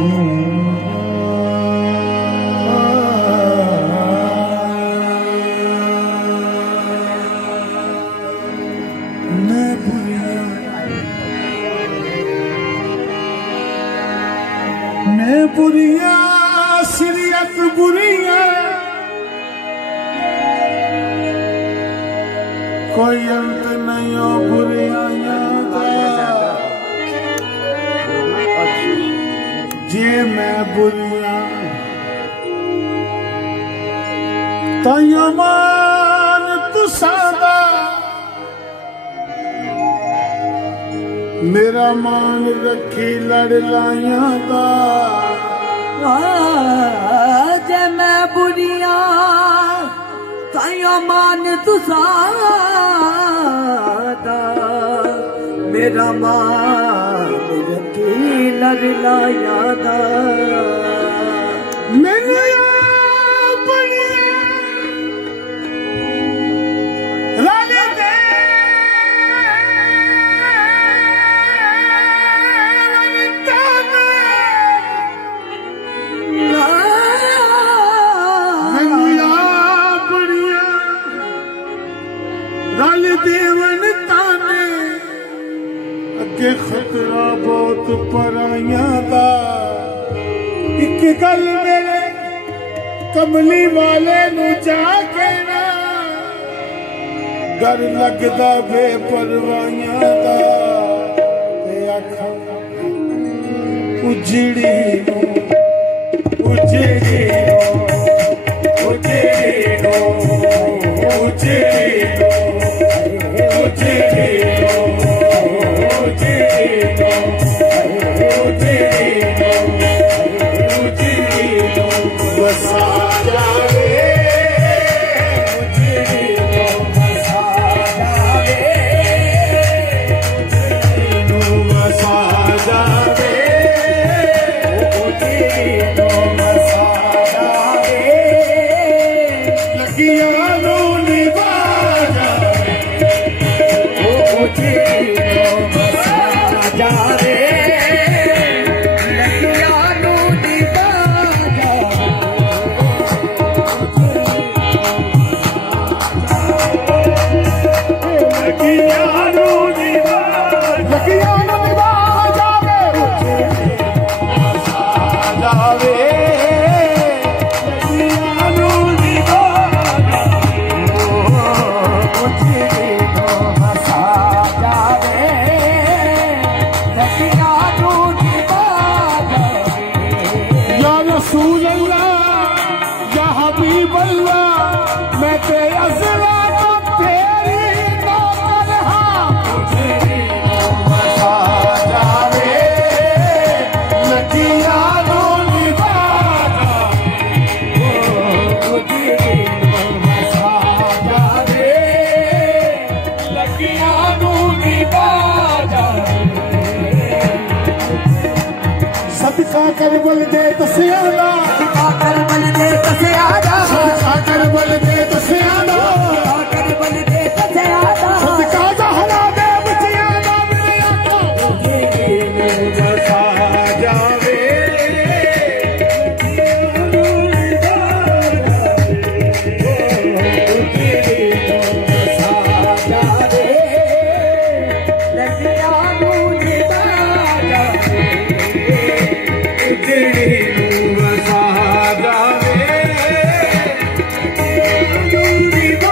मैं बुरिया सिरियत बुरिया कोई अंत नहीं हो बुरिया जे मैं बुरिया ताया मान तुसादा मेरा मान रखी लड़ लाया दा जे मैं बुरिया ताया मान तुसादा मेरा मान रखी लड़ लाया दा देवन ताने अगे खतरा बहुत पराइया दा एक गल मेरे कमली वाले नू जाके ना डर लगदा बेपरवाइया दा ते आखा उजड़ी उजड़ी उजड़ी उजड़ी कर बल दे तस्यादा कर बल दे तस्यादा कर बल दे तस्यादा कर बल दे तस्यादा सदका जहरा दे बचियादा मेरे आका बसा जावे Did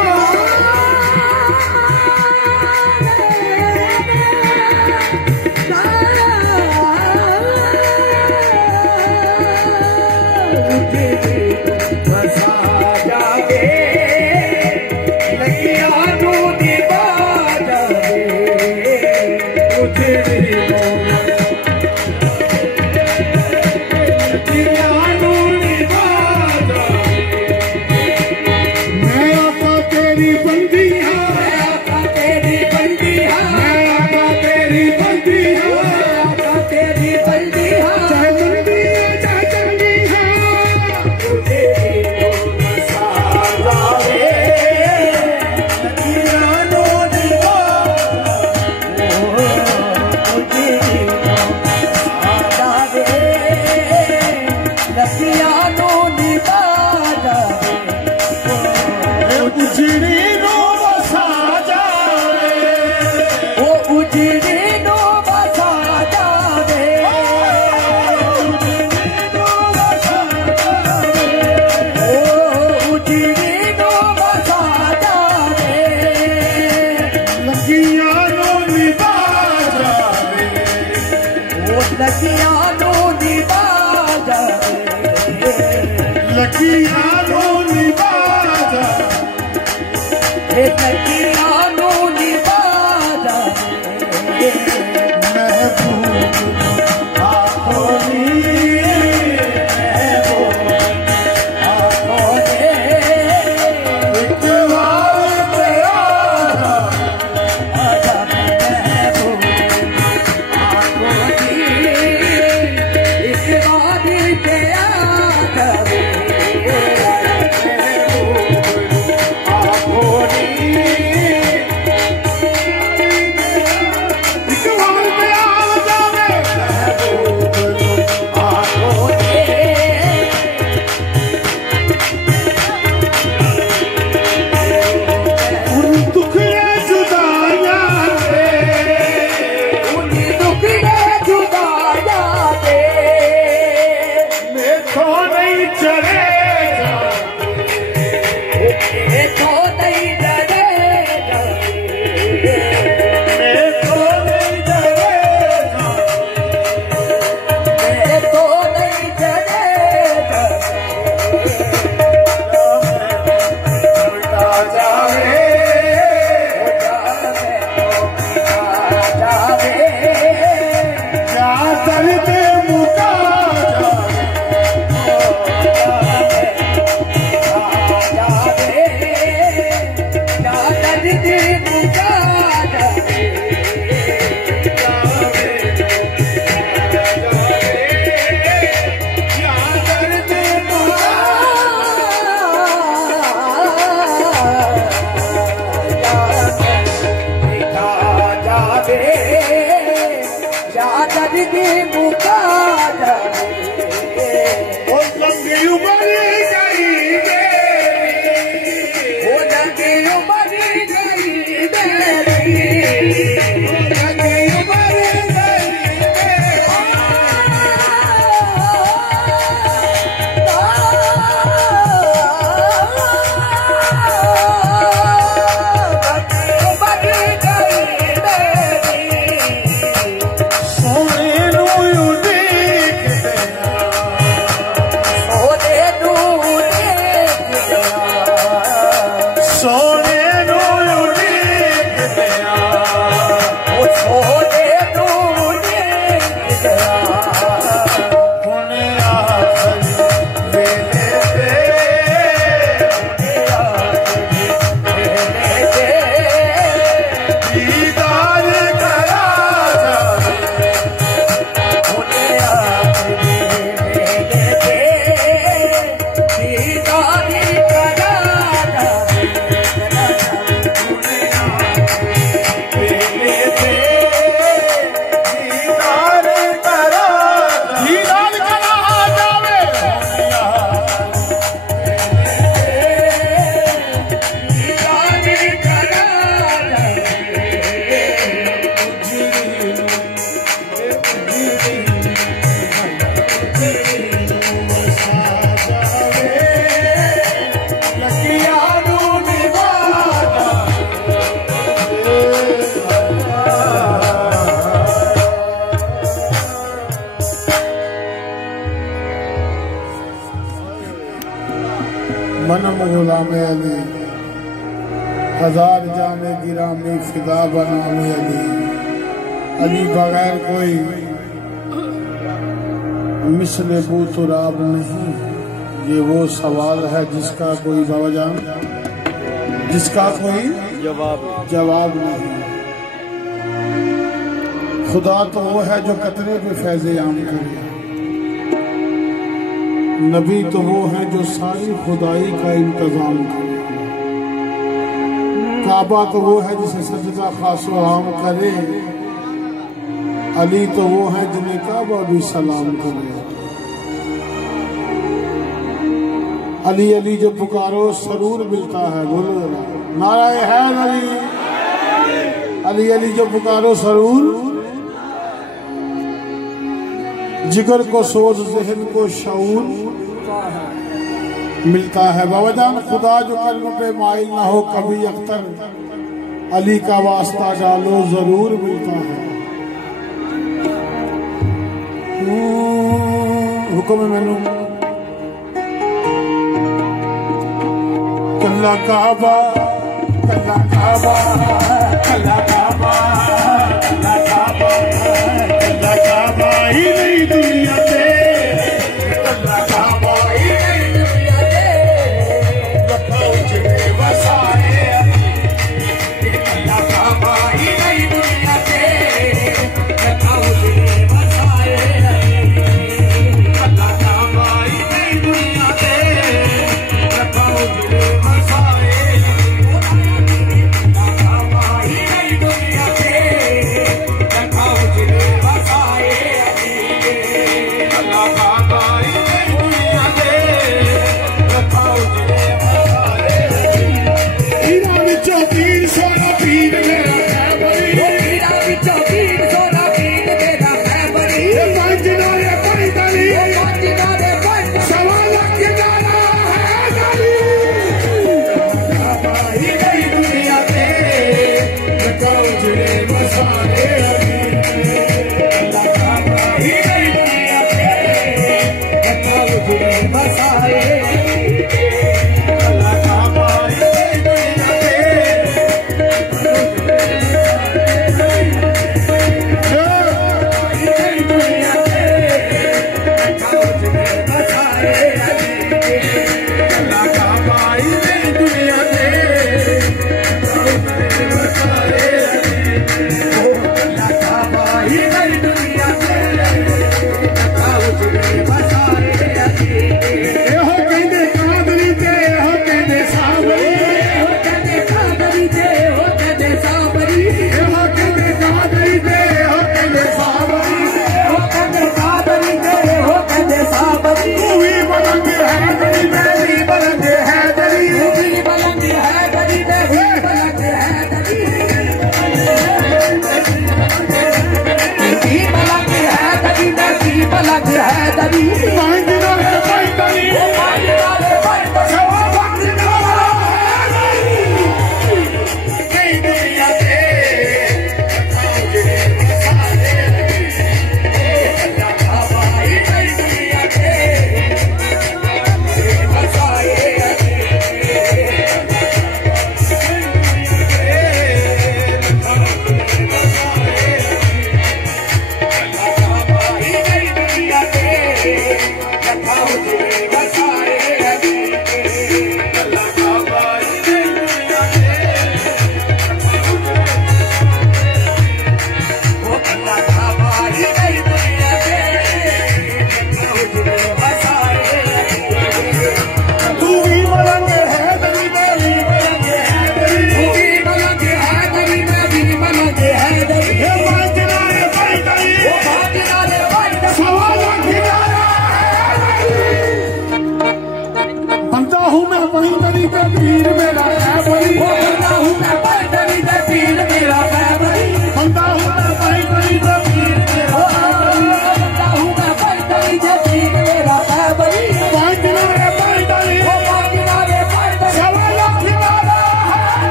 मनम गुलाम अली हजार जाने गिरामी फिदा बनाम अली। अली बगैर कोई मिसले बू तुराब नहीं। ये वो सवाल है जिसका कोई बावजान जिसका कोई जवाब नहीं। खुदा तो वो है जो कतरे पे फैज़े आम करे। नबी तो वो है जो सारी खुदाई का इंतजाम करे। काबा तो वो है जिसे सजदा खासो आम करे। अली तो वो है जिन्हें काबा भी सलाम करे। अली अली जो पुकारो सरूर मिलता है। बोलो नाराए है अली। अली अली जो पुकारो सरूर। जिगर को सोच जहन को शऊर मिलता है। बाबाजान खुदा जो कल्म पे माइल ना हो कभी अख्तर। अली का वास्ता डालो जरूर मिलता है। हुक्म मैनू कल्ला काबा कल्ला काबा कल्ला काबा कल्ला काबा कल्ला काबा ही नहीं दुनिया से कल्ला काबा ही नहीं दुनिया से लखनऊ जिले वसाए कल्ला काबा ही नहीं दुनिया से लखनऊ जिले वसाए कल्ला काबा ही नहीं दुनिया से लखनऊ जिले कल्ला काबा ही नहीं दुनिया में लखनऊ जिले वसाए कल्ला काबा ही नहीं दुनिया में लखनऊ जिले वसाए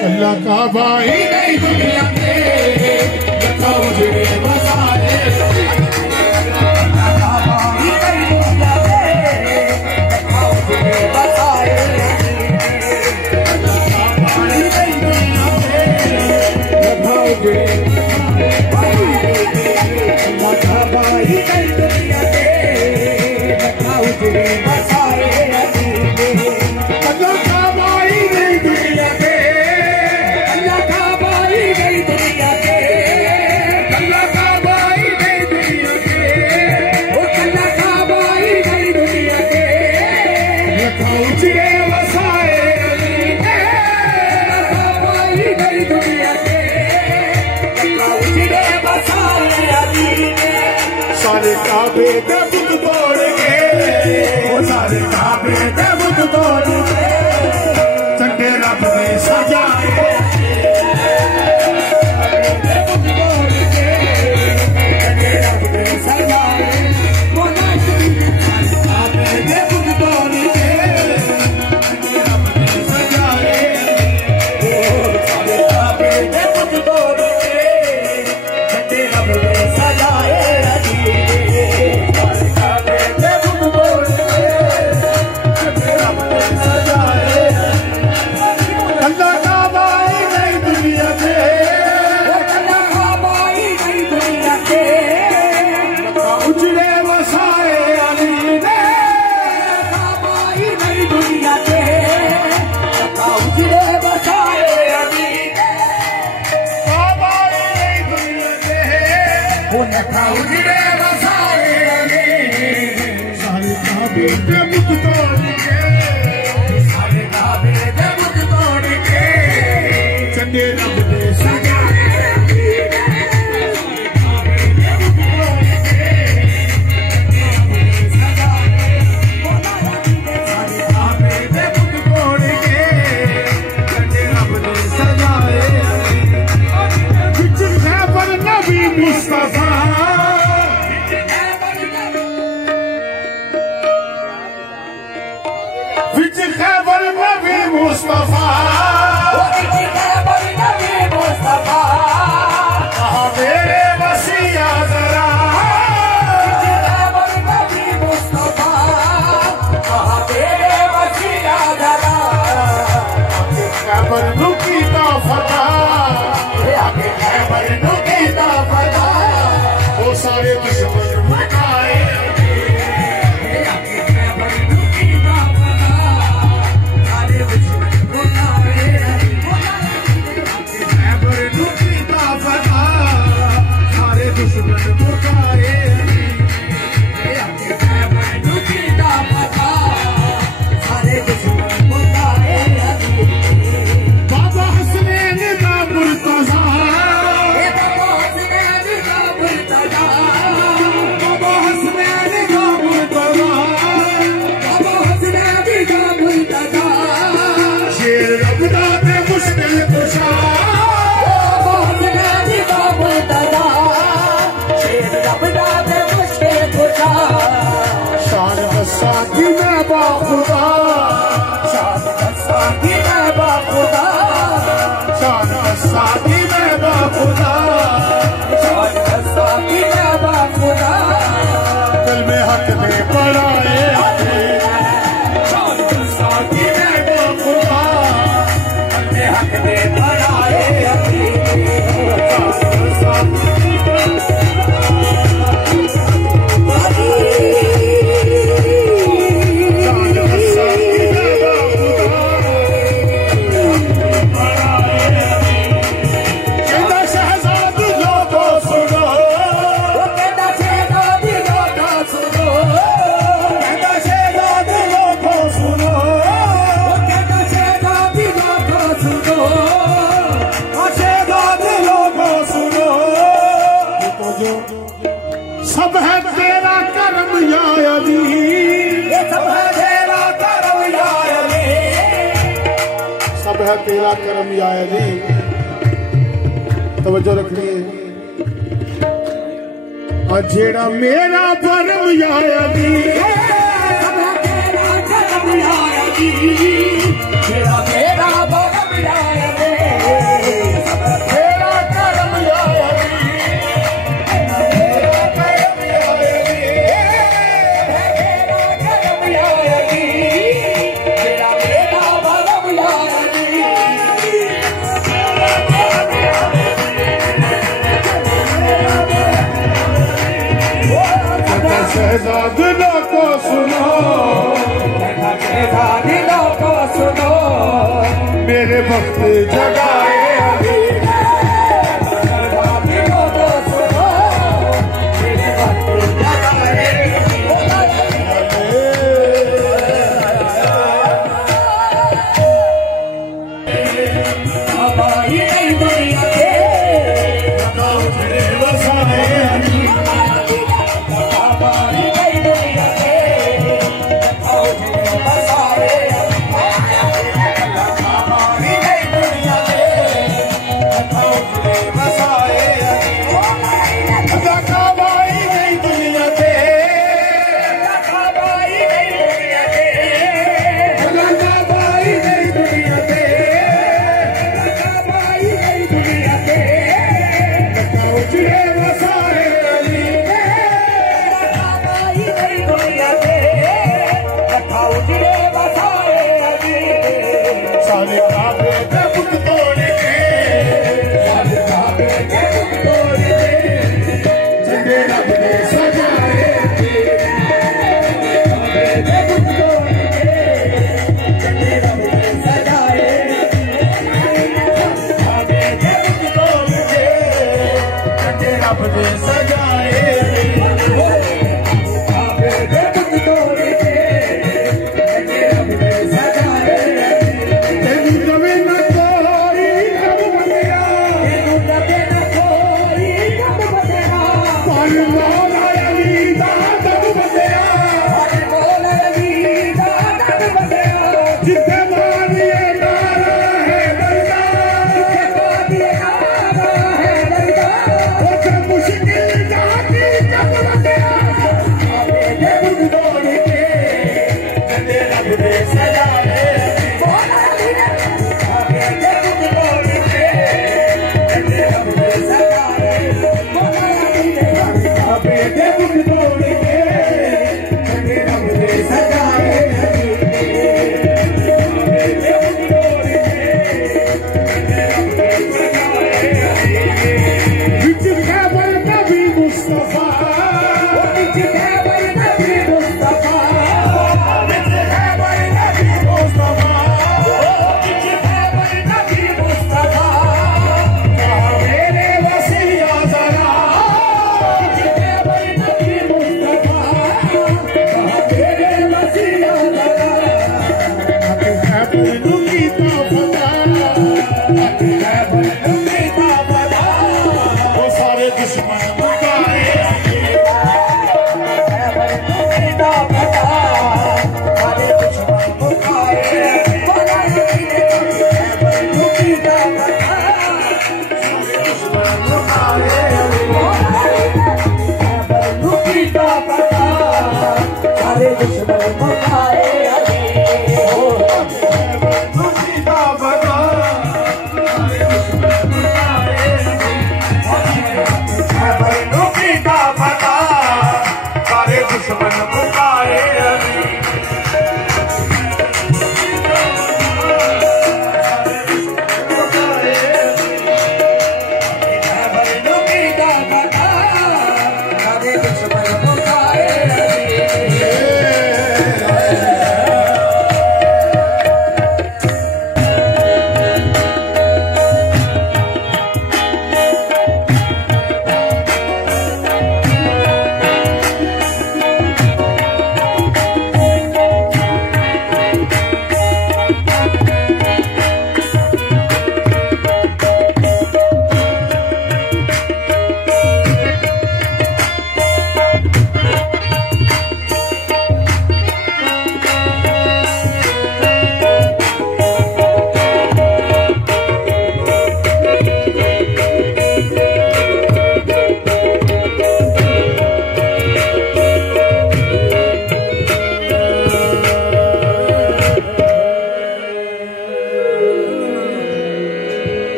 कल्ला काबा ही नहीं दुनिया में लखनऊ जिले कल्ला काबा ही नहीं दुनिया में लखनऊ जिले वसाए कल्ला काबा ही नहीं दुनिया में सारे काबे दे बुत तोड़ के सारे काबे दे बुत तोड़ के चंगे रब ने सजाए चंगे रब ने सजाए काबे दे बुत तोड़ के चंगे रब ने सजाए सारे काबे दे बुत तोड़ के चंगे रब ने सजाए I'm देखा उजड़े वसाए सारे काबे दे मुख तोड़ के सारे काबे दे मुख तोड़ के चंदे रब दे सजाए मुस्तफा फिच खैबर नबी मुस्तफा कहा मेरे वसिया जरा खैबर नबी मुस्तफा कहा मेरे वसिया जरा खैबर रुकी तो फता खैबर रुकी तो फता वो सारे दुश्मन मुकाए खैबर रुकी तो फता सारे दुश्मन मुकाए खैबर रुकी तो फता सारे दुश्मन मुकाए खैबर रुकी तो फता सारे दुश्मन मुकाए बाबा हसनैन का मुर्तज़ा साथी में बाखुदा शान साथी में बाखुदा शान साथी में बाखुदा शान साथी में बाखुदा दिल में हक में पड़ाए शान साथी में बाखुदा दिल में हक में पड़ाए सब है तेरा करम या अली सब है तेरा करम या अली सब है तेरा करम या अली तवज्जो रखनी है और जेड़ा मेरा परम या अली सब है तेरा करम या अली जेड़ा मेरा परम या अली सब है तेरा करम या अली शहज़ादियों को सुनो शहज़ादियों को सुनो मेरे वक्त जगाए शहज़ादियों को सुनो मेरे वक्त जगाए हमारी नई दुनिया के वसाए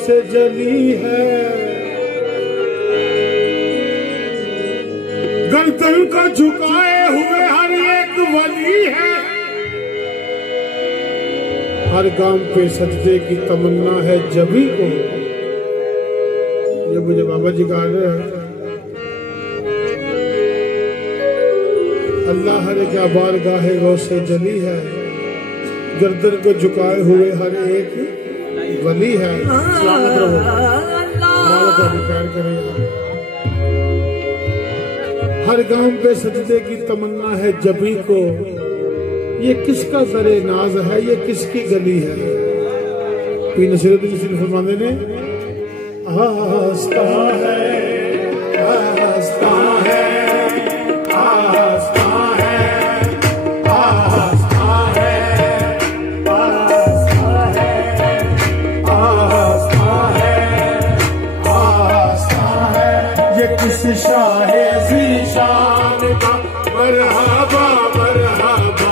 से जली है, गर्दन को झुकाए हुए हर एक वली है। हर गांव पे सजदे की तमन्ना है जभी को। ये मुझे बाबा जी गा रहे हैं। अल्लाह हर क्या बार गाहे गौ से जली है, गर्दन को झुकाए हुए हर एक वली है। सलामत रहो, प्यार करें। हर गांव पे सजदे की तमन्ना है जभी को। ये किसका ज़रे नाज है, ये किसकी गली है। पी नसीरुद्दीन फरमाते ने आस्ता है, आस्ता है, आस्ता है, आस्ता है, आस्ता है, आस्ता है, आस्ता है। ये किस शाहे ज़ीशान का मरहबा मरहबा।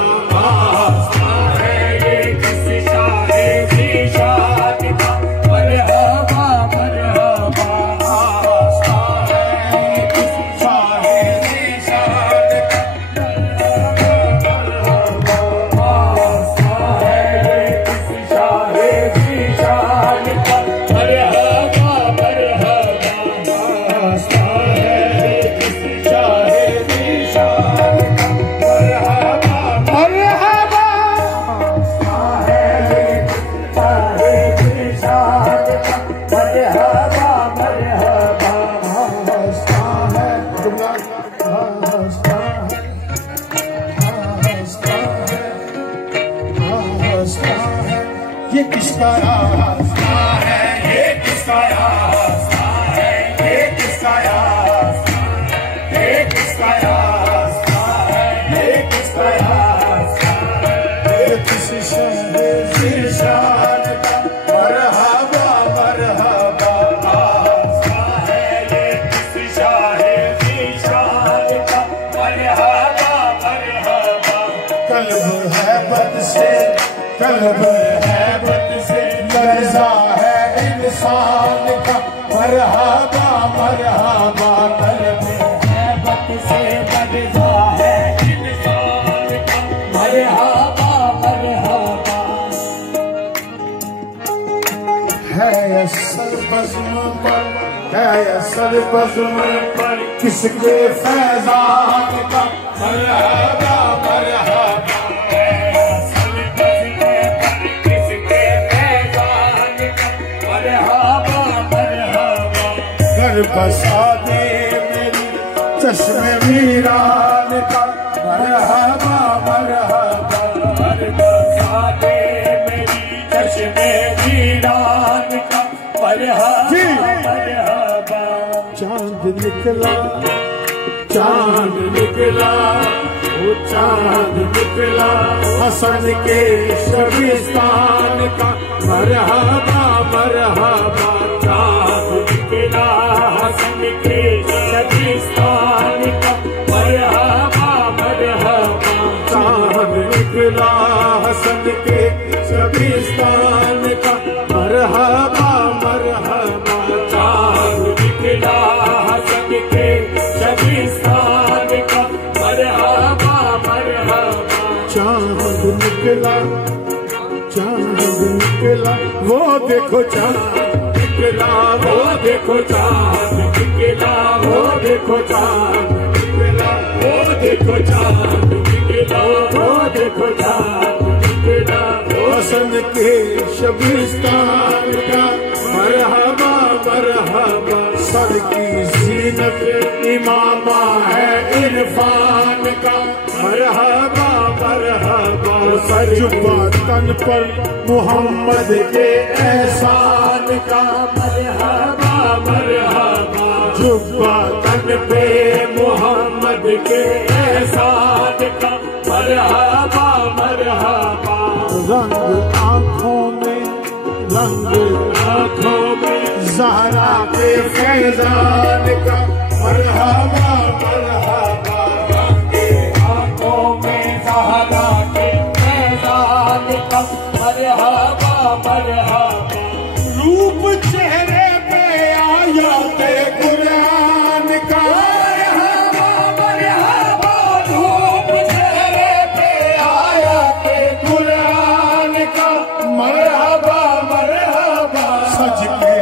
ये किसका रास्ता है, ये किसका रास्ता है, ये किसका रास्ता है, ये किसका रास्ता है, ये किसका रास्ता है। ये किसी शाहे ज़ीशान का मरहबा मरहबा रास्ता है। ये किसी शाहे ज़ीशान का मरहबा मरहबा। कल्ब है बद से, कल्ब है बद से, लर्ज़ा है इंसान फैजान का मरहबा मरहबा करते हैबत से लर्ज़ा है इंसान का मरहबा मरहबा है असर बज़्म पर है असर बज़्म पर किसके फैजान का मरहबा मरहबा बसा दे मेरी चश्मे वीरान का मरहबा मरहबा बसा दे मेरी चश्मे वीरान का मरहबा मरहबा चांद निकला वो चांद निकला हसन के शबीस्तान का मरहबा मरहबा चांद निकला हसन के शबीस्तान का मरहबा मरहबा चांद निकला हसन के शबीस्तान का मरहबा मरहबा चांद निकला हसन के शबीस्तान का मरहबा मरहबा चांद निकला वो देखो चांद निकला वो देखो चांद निकला वो देखो चांद निकला वो देखो चांद निकला वो देखो चांद निकला हसन के शबीस्तान का मरहबा मरहबा सर की जीनत इमामा है इरफान का मरहबा मरहबा सर जुब्बा तन पर मोहम्मद के एहसान का मरहबा मरहबा जुब्बा तन पे मोहम्मद के एहसान का मरहबा मरहबा रंग आँखों में ज़हरा के फैज़ान का मरहबा मरहबा आँखों में ज़हरा के फैज़ान का मरहबा मरहबा रूप चेहरे पे आया ते कुरान का मरहबा मरहबा रूप चेहरे पे आया ते कुरान का मरहबा मरहबा सज के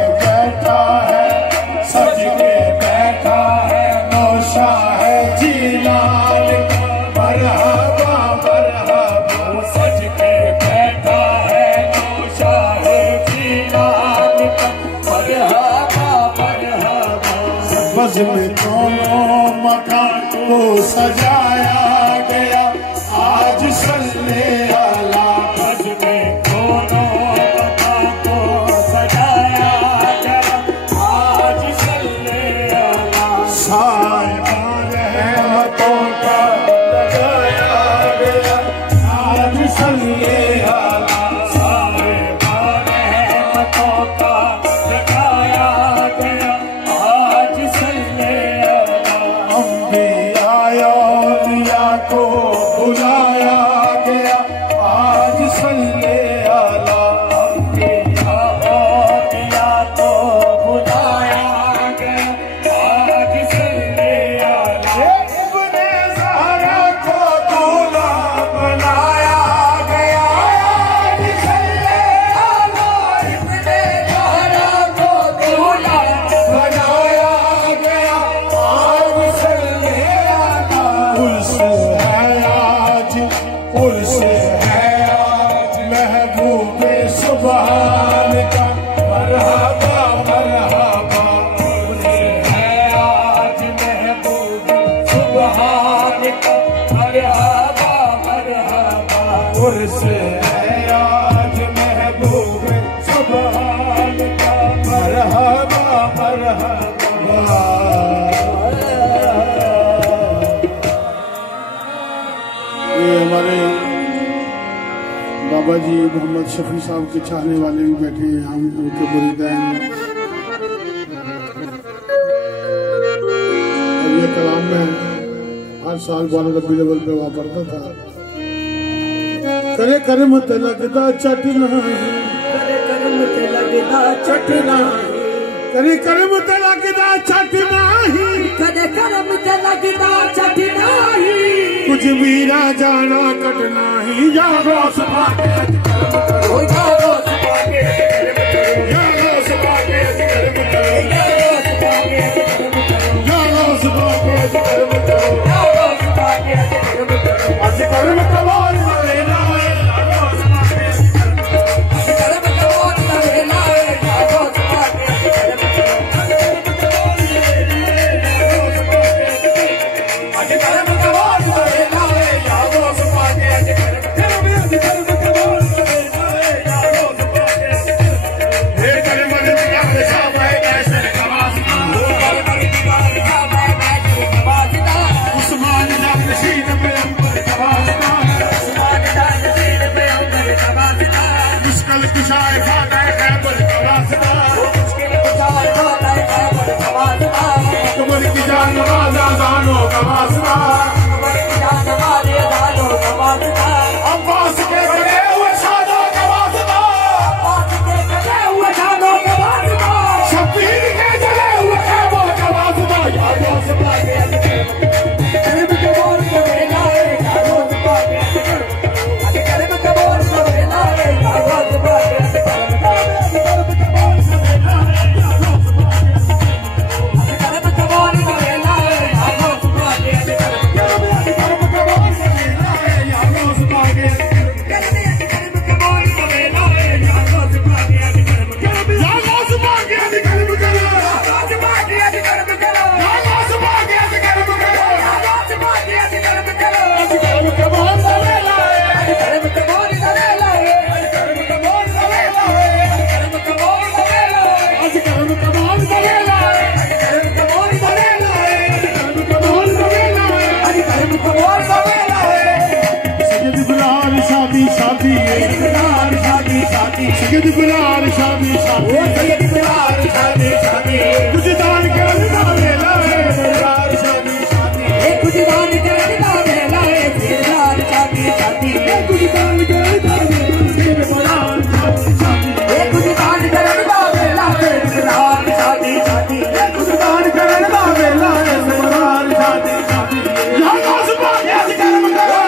बैठा है नौशा है जीलाल का मरहबा मरहबा सज के बैठा है नौशा है जीलाल का मरहबा मरहबा बज़ में दोनों मकान को सजाया गया आज सल्ले अला बज़ में दोनों मकान को सजाया गया आज सल्ले अला साहिबान रहमतों का लगाया गया आज सल्ले अला साहिबान रहमतों का लगाया गया आज सल्ले अला अंबिया औलिया को बुलाया गया आज सल्ले अला अंबिया औलिया को बुलाया गया आज सल्ले अला इब्ने ज़हरा को दूल्हा बनाया गया आज सल्ले अला इब्ने ज़हरा को दूल्हा बनाया गया आज सल्ले अला उर्स है आज महबूब सुभान का मरहबा मरहबा उर्स है आज महबूब सुभान का मरहबा मरहबा उर्स है आज महबूब सुभान का मरहबा मरहबा ये हमारे बाबा जी मोहम्मद शफी साहब के चाहने वाले भी बैठे हैं, हम उनके मुरीदान। और ये कलाम में हर साल 12 रबी लेवल पे हुआ पड़ता था। करे कर्म ते लगदा चटना, करे कर्म ते लगदा चटना, कभी कर्म ते लगदा छठ नाही, कदे कर्म ते लगदा छठ नाही, कुछ वीरा जाना कटना ही यारो सभागे ओ यारो सभागे यारो सभागे कर्म करो यारो सभागे यारो सभागे कर्म करो यारो सभागे कर्म करो आज कर्म कमाल वाले लाए यारो सभागे कर्म कमाल वाले लाए यारो सभागे कर्म करो आज कर्म कमाल वाले लाए यारो सभागे कर्म कमाल वाले लाए यारो सभागे हे कर्म नित्या सामय कैसे कवासना उस्मान जब नशीन पे अंबर कवासना मुश्किल कुशाए फादा खैबर कवासना कमर की जान नवाजा जानो कवासना अब्बास के गले हुए शादा कवासना शब्बीर के जले हुए खैबो कवासना यारो सभागे कर्म कमाल वाले लाए यारो सभागे कर्म कमाल वाले लाए यारो सभागे कर्म कमाल वाले लाए यारो सभागे शादी शादी सैयद बिलाल शादी शादी सैयद बिलाल शादी शादी कुछ दान कर दावे लाए बिलाल शादी शादी कुछ दान कर दावे लाए बिलाल शादी शादी कुछ दान कर दावे बिलाल शादी शादी कुछ दान कर दावे लाए बिलाल शादी शादी कुछ दान कर दावे लाए बिलाल शादी शादी यारो सभागे कर्म करो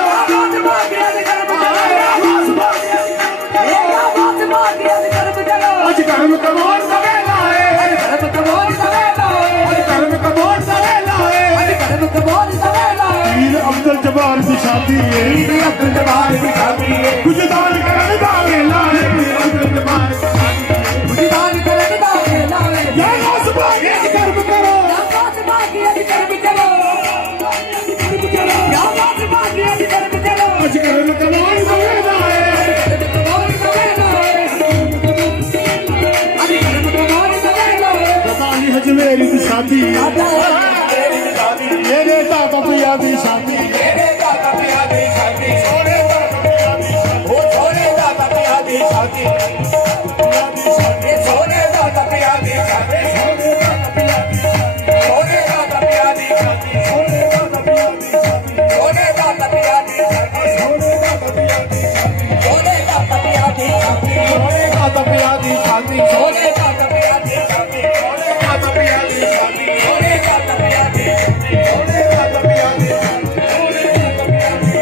आज कर्म कमाल वाले लाए कर्म कमाल वाले लाए कर्म कमाल वाले लाए कर्म कमाल वाले लाए वीर अब्दुल जब्बार की शादी है वीर अब्दुल जब्बार की शादी है कुछ दान कर दावे लाए वीर अब्दुल जब्बार की शादी कुछ दान कर दावे लाए यारो सभागे कर्म करो यारो सभागे कर्म करो यारो सभागे कर्म करो आज कर्म कमाल वाले लाए कर्म कमाल वाले लाए आज कर्म कमाल वाले लाए बतानी हजमेरी की शादी मेरे दादा पिया की शादी मेरे दादा पिया की शादी सोने दादा पिया की शादी वो सोने दादा पिया की शादी ये सोने दादा पिया की शादी सोने दादा पिया की शादी सोने दादा पिया की शादी सोने दादा पिया की शादी सोने दादा पिया की शादी सोने दादा पिया की शादी सोने दादा पिया की शादी सोने दादा पिया की शादी सोने दादा पिया की शादी सोने दादा पिया की शादी सोने दादा पिया की शादी सोने दादा पिया की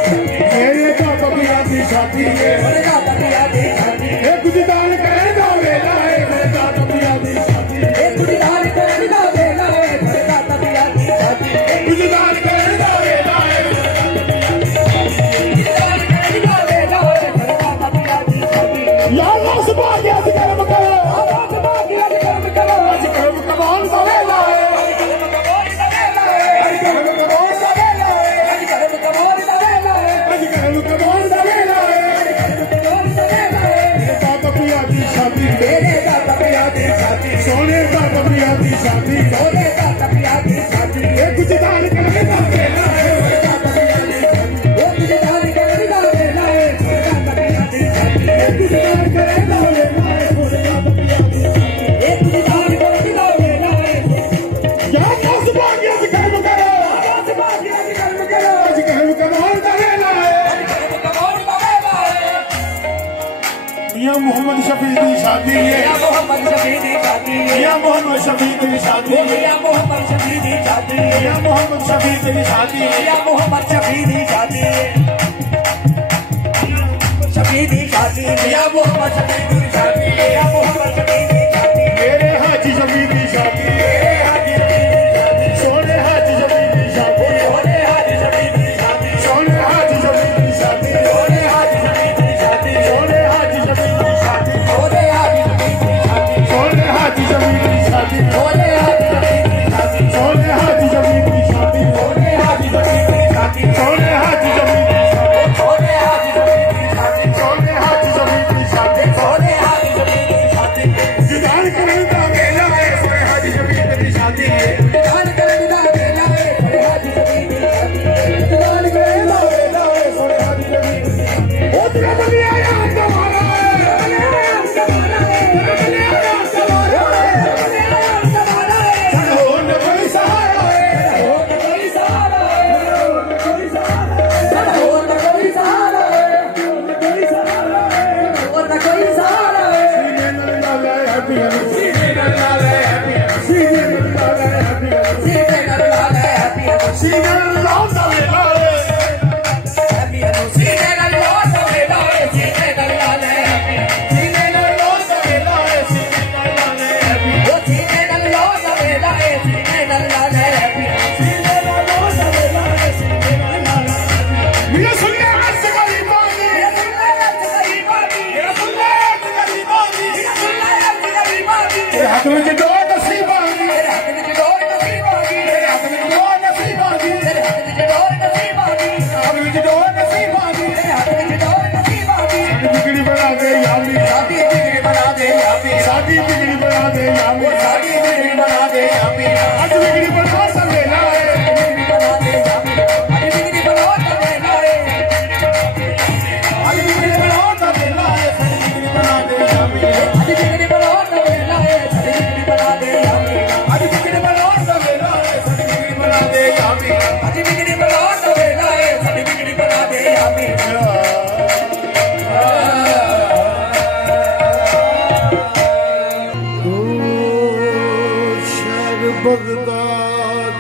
मेरे दादा पिया की शादी सोने दादा पिया की शादी ये कुछ दान कर दावे लाए मेरे दादा पिया की शादी कुछ दान कर दावे लाए सोने दादा पिया की शादी कुछ दान कर दावे लाए यारो सभागे कर्म करो आज कर्म कमाल वाले लाए कर्म कमाल वाले लाए आज कर्म कमाल वाले लाए मेरे दादा पिया की शादी मेरे दादा पिया की शादी सोने दादा पिया की शादी सोने दादा पिया की शादी ये कुछ दान कर दावे लाए दादा पिया की शादी वो कुछ दान कर दावे लाए दादा पिया की शादी कुछ दान कर दावे लाए दादा पिया की शादी एक कुछ दान कर दावे लाए यारो सभागे कर्म करो आज बाकी कर्म करो आज कर्म कमाल वाले लाए कर्म कमाल वाले लाए मियां मोहम्मद शफी की शादी है मोहम्मद शफी की शादी मियां मोहम्मद शफी तेरी शादी, मियां मोहम्मद शफी दी शादी, मियां मोहम्मद शफी तेरी शादी, मियां मोहम्मद शफी दी शादी, शफी दी शादी, मियां मोहम्मद शफी दी शादी, मियां मोहम्मद शफी दी शादी, मेरे हाजी शफी दी शादी, मेरे हाजी शफी दी शादी, सोने हाजी शफी दी शादी, सोने हाजी शफी दी शादी, सोने हाजी शफी दी शादी, सोने हाजी शफी दी शादी, सोने हाजी शफी दी शादी, सोने हाजी शफी दी शादी, सोने हाजी शफी दी शादी, सोने हाजी शफी दी शादी, सोने हाजी शफी दी शादी, सोने हाजी शफी दी शादी, सोने हाजी शफी दी सोने हाजी शफी दी शादी, सोने हाजी शफी दी शादी, सोने हाजी शफी दी शादी, जिदान करने का मेला है सोने हाजी शफी तेरी शादी, दान करने का मेला है सोने हाजी शफी दी शादी, दान करने का मेला है सोने हाजी शफी दी शादी, ओ तेरा बली आया तुम्हारा है, बने आया तुम्हारा है, बने आया तुम्हारा है, बने आया तुम्हारा है, हो न कोई सहारा है, हो न कोई सहारा है, हो न कोई सहारा है, हो न कोई सहारा है, हो न कोई सहारा है, हो न कोई सहारा है, सीने न लाला है हटिया, सीने न लाला है हटिया, सीने न लाला है हटिया, सीने न लाला है हटिया, सीने न लाला है हटिया, सीने न लाला है सीने न लाला है, सीने न लाला है, सीने न लाला है, वो सीने न लाला है सीने न लाला है, सीने न लाला है, सीने न लाला है। ये सुनने में से गरीबानी, ये सुनने में से गरीबानी, तेरे हाथ में जो नसीबानी, तेरे हाथ में जो नसीबानी, हाथ में जो नसीबानी, बिगड़ी बना दे यामी, शादी बिगड़ी बना दे यामी, शादी बिगड़ी बना दे यामी, शादी बिगड़ी बना दे यामी, आज बिगड़ी बना सवेला है, बिगड़ी बना दे यामी, आज बिगड़ी बना सवेला है, आज बिगड़ी बना सवेला है, बिगड़ी बना दे यामी, आज बिगड़ी बना सवेला है, बिगड़ी बना दे यामी, आज बिगड़ी बना सवेला है, बिगड़ी बना दे यामी, आज बिगड़ी बना सवेला है बिगड़ी बना दे यामी, बगदाद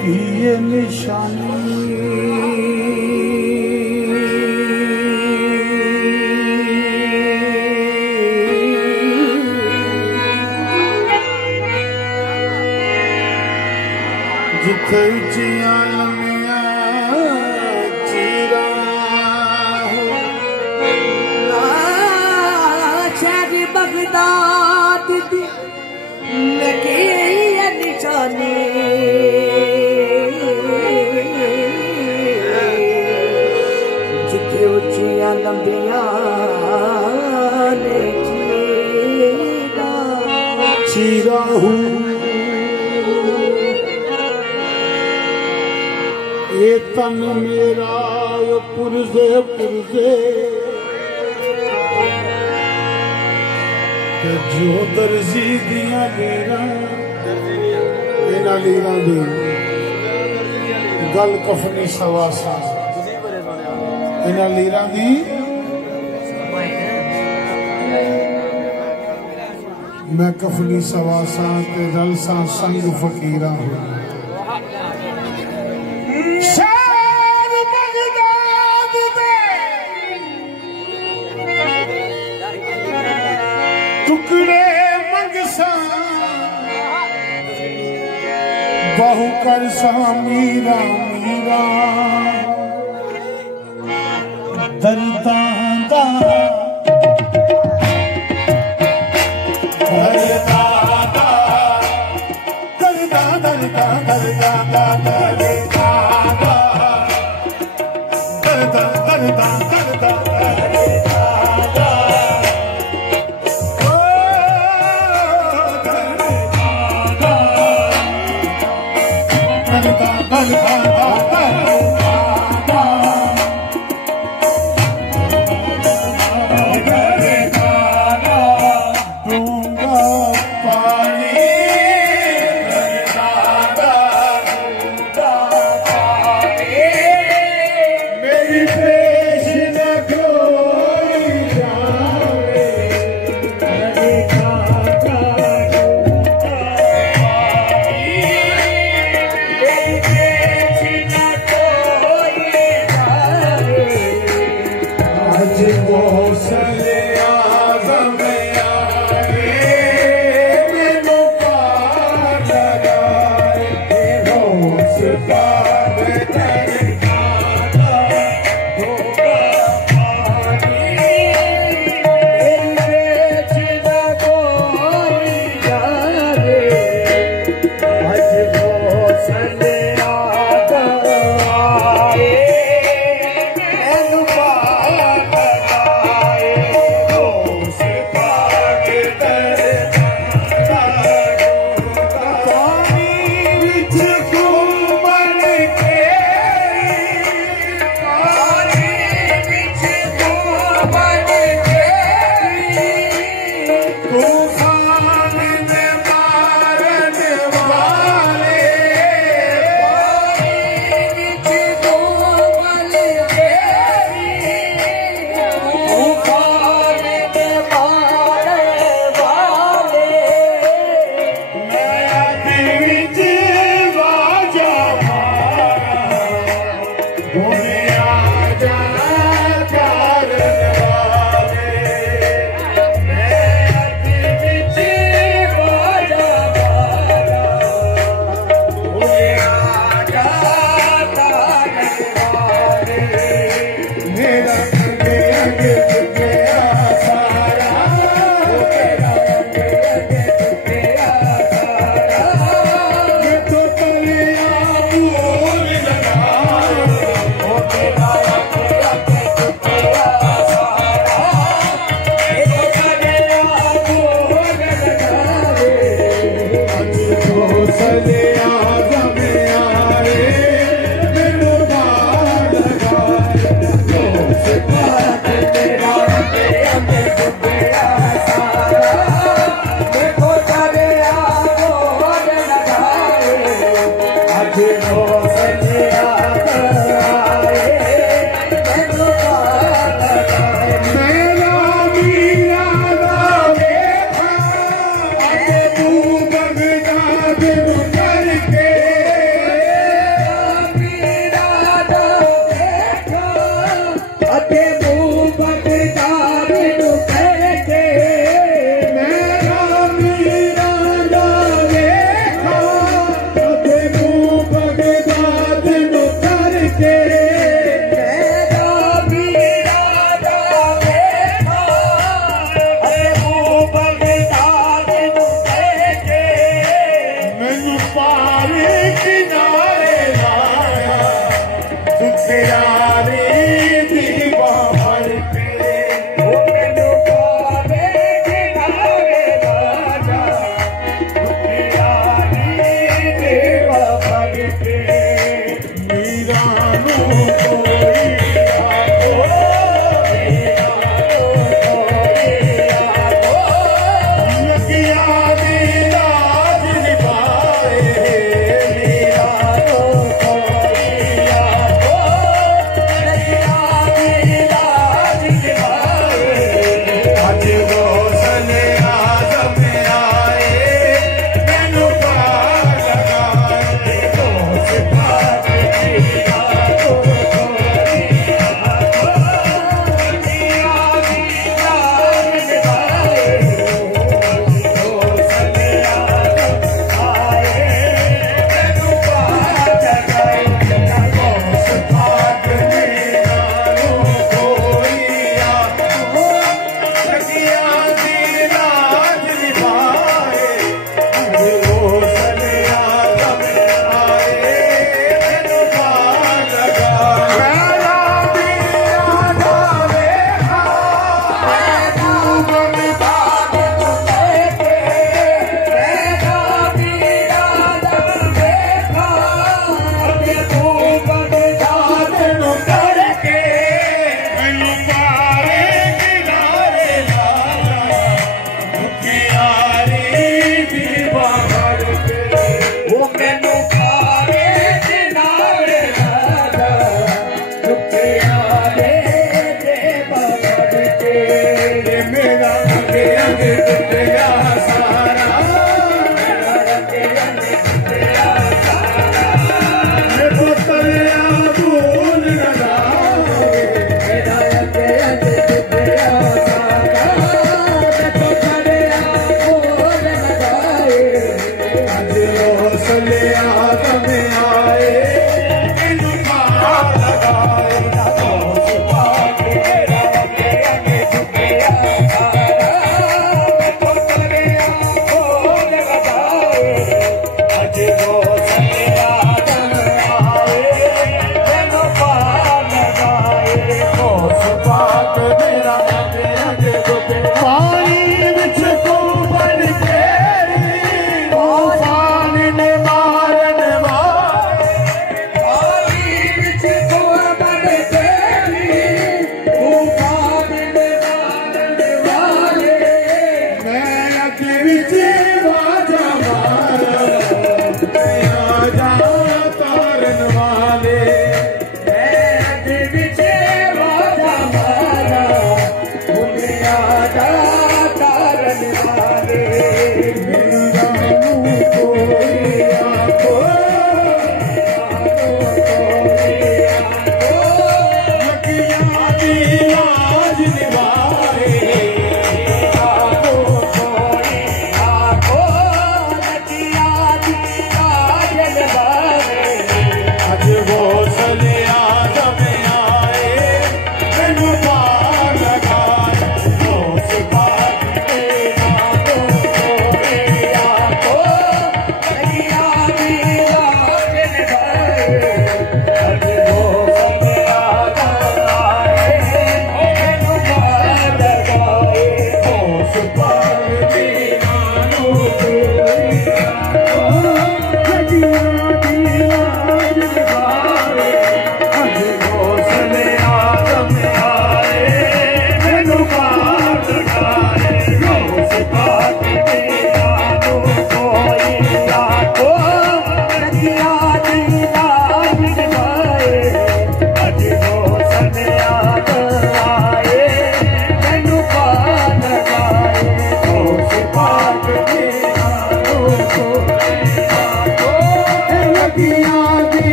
की ये निशानी, जिथे उचिया लमिया चीरा शहर बगदाद दी लगी है निशानी, जिथे उचिया लंबिया ने चीरा हूँ ये तन मेरा पुरजे पुरजे जो दर्जी दिया लीरा, इन्हां लीरां दी गल कफनी सवासा, इन्हां लीरां दी मैं कफनी सवासा ते रलसा संग फकीरा हूं। शहर बगदाद दे टुकड़े मंगसा बहु कर सा मीरा मीरा दर्दां दा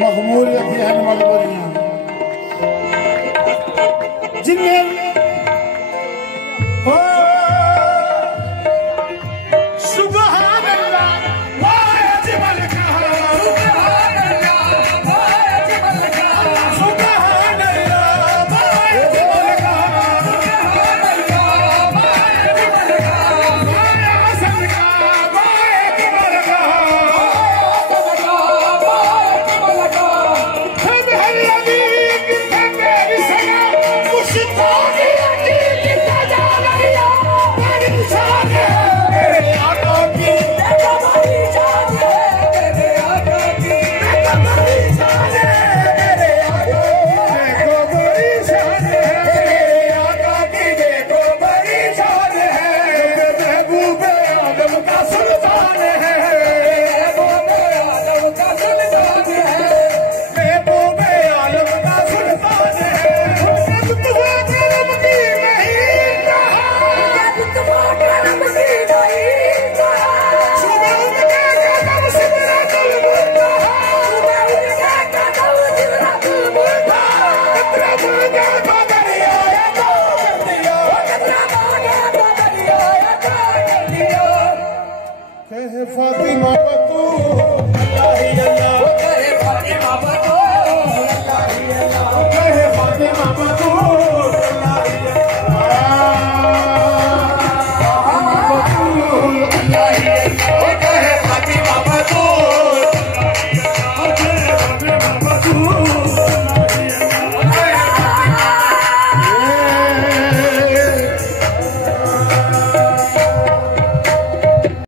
मखमूर रखी है जिन्हें